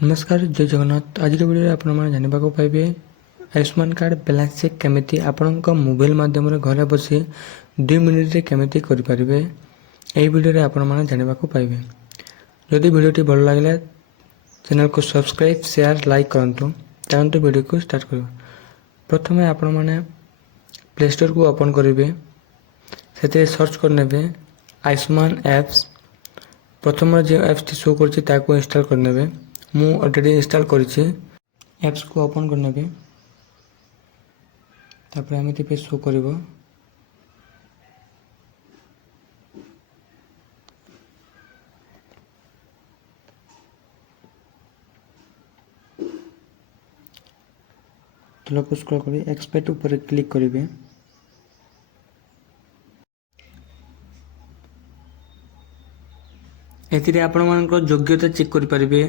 नमस्कार जय जगन्नाथ। आज के वीडियो आपने जानवा पाइबे आयुष्मान कार्ड बैलेंस चेक केमिति आपण मोबाइल माध्यम घर बसी 2 मिनिट केमिति करि परिबे एही वीडियो रे आपण माने जानवा पाइबे। जदि वीडियोटी भल लागले चैनल को सब्सक्राइब शेयर लाइक करंतु। चलंतु वीडियो को स्टार्ट करबा। प्रथमे आपण माने प्ले स्टोर को ओपन करिवे। सेते सर्च करनेबे आयुष्मान एप्स। प्रथम जो एप्स टी शो करछि ताको इंस्टॉल करनेबे। मु ऑलरेडी इंस्टॉल करिछि। एप्स को ओपन करनेबे। तापर एमिति पे शो करिवो। तलको स्क्रॉल करी एक्सपेक्ट ऊपर क्लिक करिवे। एथिरे आपण मानकर योग्यता चेक करि परिबे।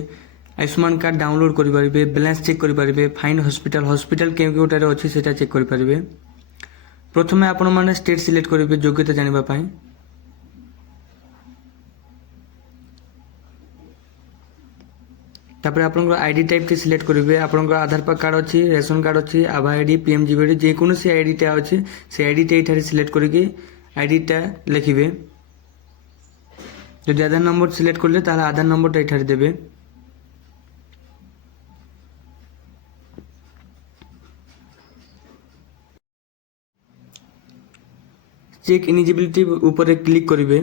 आयुष्मान कार्ड डाउनलोड करि परिबे, बैलेंस चेक करि परिबे, फाइंड हॉस्पिटल केउटारे अछि सेटा चेक करि परिबे। प्रथमे आपण माने स्टेट सिलेक्ट करिबे योग्यता जानिबा पई। तापर आपन आईडी टाइप के सिलेक्ट करिबे। आपन आधार कार्ड अछि, रेशन कार्ड अछि, आभा आईडी, पीएमजीबीडी जे कोनोसी आईडी टा अछि से आईडी टा इठारे सिलेक्ट करिके आईडी टा लिखिबे। जदि आधार नंबर सिलेक्ट करले ताले आधार नंबर टा इठारे देबे। चेक इलिजिबिलिटी ऊपर क्लिक करिवे।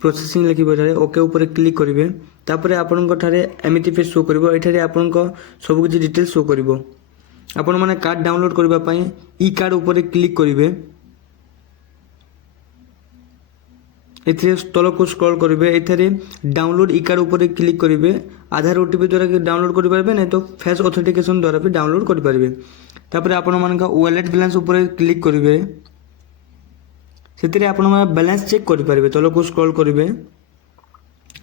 प्रोसेसिंग लिखिबे ओके ऊपर क्लिक करिवे। तापरे आपन ठारे एमिति पे शो करिवो। एठारे आपन सब किछि डिटेल शो करिवो। आपन माने कार्ड डाउनलोड करबा पई ई कार्ड ऊपर क्लिक करिवे। एथिरे तल को स्क्रॉल करिवे। एथरे डाउनलोड ई कार्ड ऊपर क्लिक करिवे। आधार ओटीपी द्वारा कि डाउनलोड करि पारबे नै तो फेस ऑथेंटिकेशन द्वारा भी डाउनलोड करि पारबे। तापरे आपन मानका वॉलेट बैलेंस ऊपर क्लिक करिवे। सेतिरे आपन माने बैलेंस चेक करि पारबे। तल को स्क्रॉल करिवे।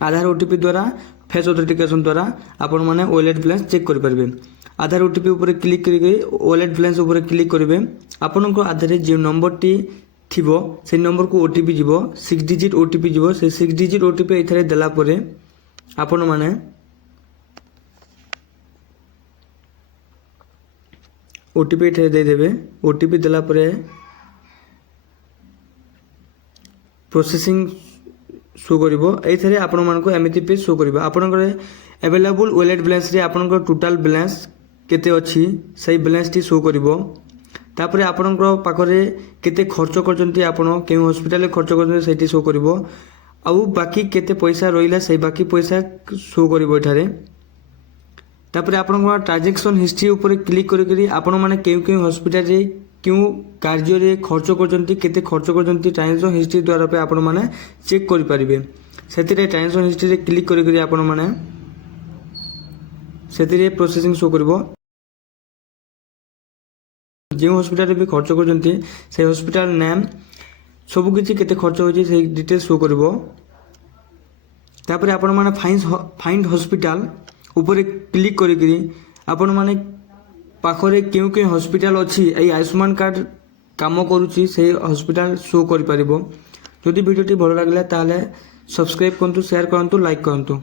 आधार ओटीपी द्वारा फेस ऑथेंटिकेशन द्वारा आपन माने वॉलेट बैलेंस चेक करि पारबे। आधार ओटीपी ऊपर क्लिक करिके वॉलेट बैलेंस ऊपर क्लिक करिवे। आपन को आधार जे नंबर टी थिबो से नंबर को ओटीपी जीवो 6 डिजिट ओटीपी जीवो। से 6 डिजिट ओटीपी एथरे देला परे आपन माने ओटीपी एथरे दे देबे। ओटीपी देला परे प्रोसेसिंग शो करिवो। एथरे आपन मान को एमिति पे शो करिवो। आपन करे अवेलेबल वॉलेट बैलेंस रे आपन को टोटल बैलेंस केते अछि सही बैलेंस टी शो करिवो। तापरे आपन पाखरे केते खर्च करजंती आपन के हॉस्पिटल खर्च करजंती सेठी शो करिवो। आउ बाकी केते पैसा रहिला से बाकी पैसा शो करिवो एठारे। तापरे आपन ट्रांजैक्शन हिस्ट्री ऊपर क्लिक करी आपन माने के हॉस्पिटल रे क्यों कार्य रे खर्च करजंती केते खर्च करजंती ट्रांजैक्शन हिस्ट्री द्वारा पे आपन माने चेक करि परिबे। सेतिरे ट्रांजैक्शन हिस्ट्री रे क्लिक करी आपन माने सेतिरे प्रोसेसिंग शो करिवो। जो हॉस्पिटल भी खर्च करजंती से हॉस्पिटल नेम सब किछि केते खर्च होछि से डिटेल शो करिवो। तापरे आपन माने फाइंड हॉस्पिटल ऊपर क्लिक करी आपन माने पाखरे केउ हॉस्पिटल अछि ए आयुष्मान कार्ड काम करूछि से हॉस्पिटल शो करि परिबो। जदि वीडियोटी भलो लागले ताले सब्सक्राइब करंतु, शेयर करंतु, लाइक करंतु।